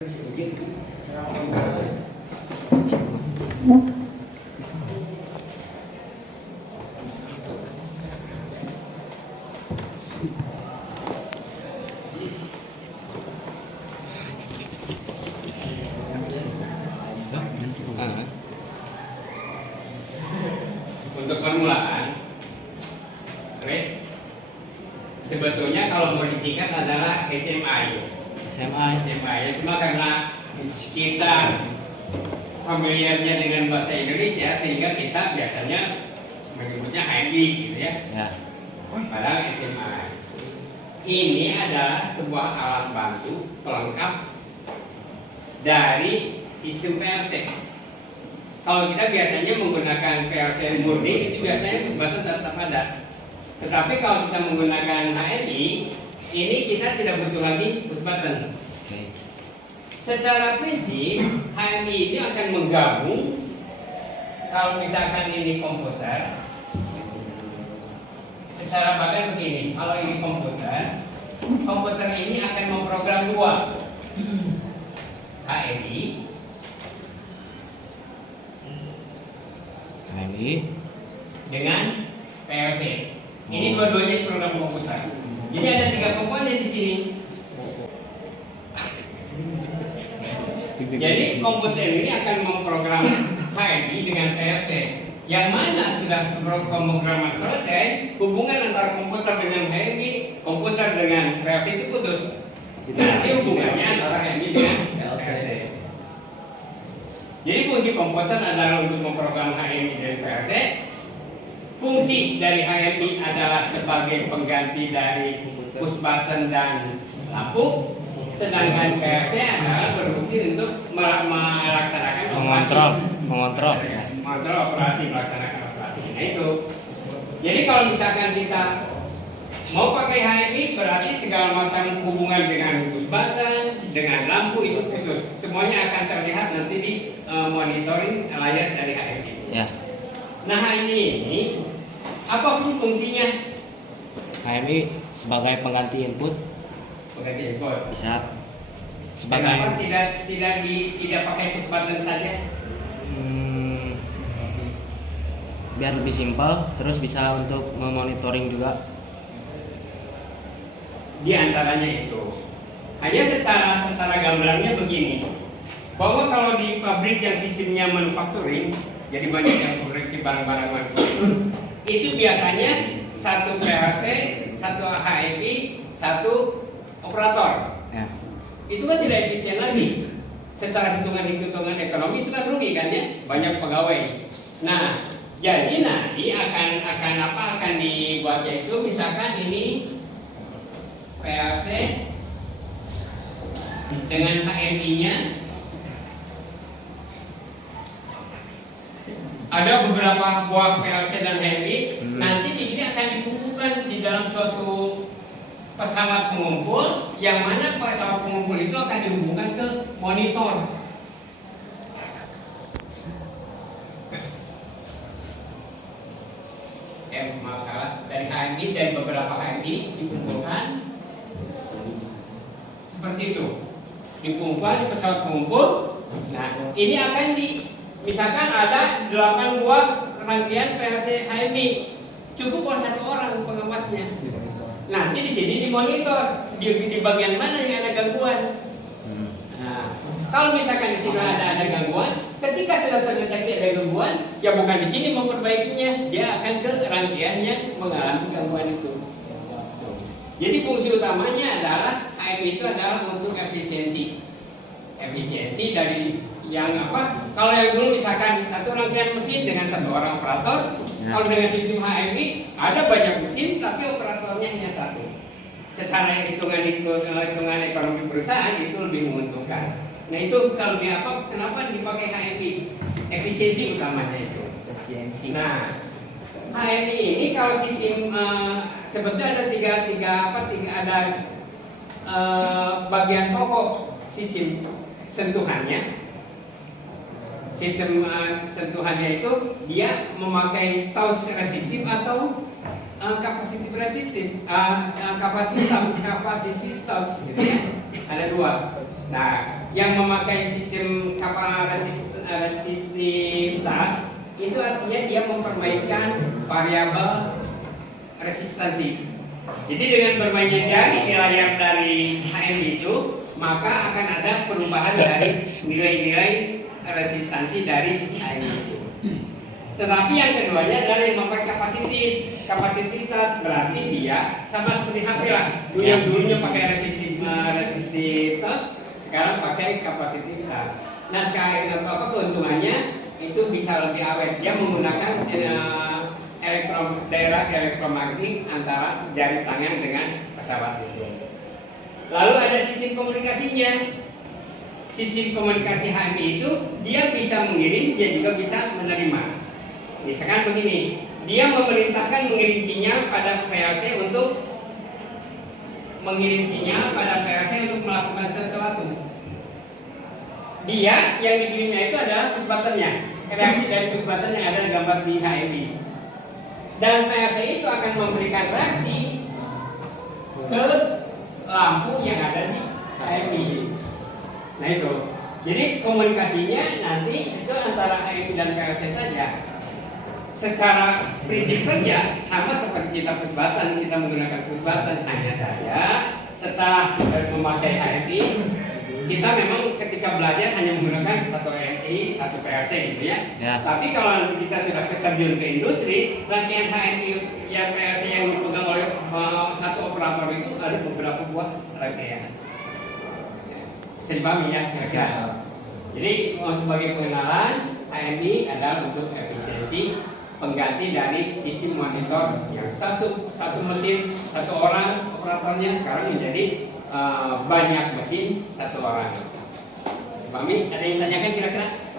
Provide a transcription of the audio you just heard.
Untuk permulaan, Chris, sebetulnya kalau mau disingkat adalah SMA itu. SMA ya, cuma karena kita familiarnya dengan bahasa Indonesia sehingga kita biasanya menyebutnya HMI gitu ya. Padahal SMA. Ini adalah sebuah alat bantu pelengkap dari sistem PLC. Kalau kita biasanya menggunakan PLC murni itu biasanya kesempatan tetap ada. Tetapi kalau kita menggunakan HMI, ini kita tidak butuh lagi push button. Secara prinsip, HMI ini akan menggabung. Kalau misalkan ini komputer, secara bagian begini. Kalau ini komputer ini akan memprogram dua HMI dengan PLC. Ini dua-duanya program komputer. Jadi ada 3 komponen di sini. Jadi komputer ini akan memprogram HMI dengan PLC. Yang mana sudah pemrograman selesai, hubungan antara komputer dengan HMI, komputer dengan PLC itu putus. Nanti hubungannya antara HMI dengan PLC. Jadi fungsi komputer adalah untuk memprogram HMI dan PLC. Fungsi dari HMI adalah sebagai pengganti dari push button dan lampu, sedangkan PLC adalah berfungsi untuk melaksanakan mengontrol operasi, melaksanakan operasi. Nah itu. Jadi kalau misalkan kita mau pakai HMI, berarti segala macam hubungan dengan push button, dengan lampu itu putus. Semuanya akan terlihat nanti di monitoring layar dari HMI. Ya. Nah ini apa fungsinya? HMI sebagai pengganti input. Pengganti input. Bisa. Sebagai. Kenapa tidak pakai push button saja? Biar lebih simpel, terus bisa untuk memonitoring juga. Di antaranya itu. Hanya secara gambarannya begini. Bahwa kalau di pabrik yang sistemnya manufacturing, jadi banyak yang produksi barang-barang manufaktur, itu biasanya satu PLC, satu HMI, satu operator. Ya. Itu kan tidak efisien lagi. Secara hitungan-hitungan ekonomi itu kan rugi kan ya, banyak pegawai. Nah, jadi nanti akan dibuatnya itu misalkan ini PLC dengan HMI-nya. Ada beberapa buah PLC dan HMI. Nanti ini akan dikumpulkan di dalam suatu pesawat pengumpul, yang mana pesawat pengumpul itu akan dihubungkan ke monitor. Masalah dari HMI, dari beberapa HMI dikumpulkan seperti itu, dikumpulkan di pesawat pengumpul. Nah ini akan misalkan ada 8 buah rangkaian PLC HMI, cukup oleh 1 orang pengawasnya. Nanti di sini dimonitor di bagian mana yang ada gangguan. Nah, kalau misalkan di sini ada gangguan, ketika sudah terdeteksi ada gangguan, ya bukan di sini memperbaikinya, dia akan ke rangkaian yang mengalami gangguan itu. Jadi fungsi utamanya adalah HMI itu adalah untuk efisiensi dari yang apa? Kalau yang dulu misalkan satu rangkaian mesin dengan 1 orang operator, kalau dengan sistem HMI ada banyak mesin tapi operatornya hanya 1. Secara hitungan ekonomi perusahaan itu lebih menguntungkan. Nah itu kalau kenapa dipakai HMI? Efisiensi utamanya itu. Efisiensi. Nah HMI ini kalau sistem sebetulnya ada tiga bagian pokok sistem sentuhannya. Sistem sentuhannya itu dia memakai touch resistive atau capacitive resistive, capacitive touch gitu ya. Ada 2. Nah, yang memakai sistem resistivitas, itu artinya dia mempermainkan variabel resistansi. Jadi dengan bermainnya jari di layar dari HMI itu, maka akan ada perubahan dari nilai-nilai resistansi dari HMI itu. Tetapi yang keduanya adalah yang memakai kapasitivitas, berarti dia sama seperti HP lah. Dulu yang dulunya pakai resistivitas, sekarang pakai kapasitivitas. Nah sekarang apa keuntungannya? Itu bisa lebih awet. Dia menggunakan daerah elektromagnetik antara jari tangan dengan pesawat itu. Lalu ada sistem komunikasinya. Sistem komunikasi HMI itu dia bisa mengirim, dia juga bisa menerima. Misalkan begini, dia memerintahkan mengirim sinyal pada PLC untuk melakukan sesuatu. Dia yang dikirimnya itu adalah push button-nya, reaksi dari push button yang ada gambar di HMI. Dan PLC itu akan memberikan reaksi ke lampu yang ada di HMI. Nah itu, jadi komunikasinya nanti itu antara HMI dan PLC saja. Secara prinsip kerja sama seperti kita push button, kita menggunakan push button, hanya saja setelah memakai HMI, kita memang ketika belajar hanya menggunakan satu HMI, satu PLC gitu ya. Tapi kalau nanti kita sudah terjun ke industri, rangkaian HMI yang PLC yang dipegang oleh satu operator itu ada beberapa buah rangkaian. Bisa dipahami ya? Jadi sebagai pengenalan, HMI adalah untuk efisiensi pengganti dari sistem monitor yang satu mesin, satu orang operatornya sekarang menjadi banyak mesin, satu orang. Sebami, ada yang tanyakan kira-kira?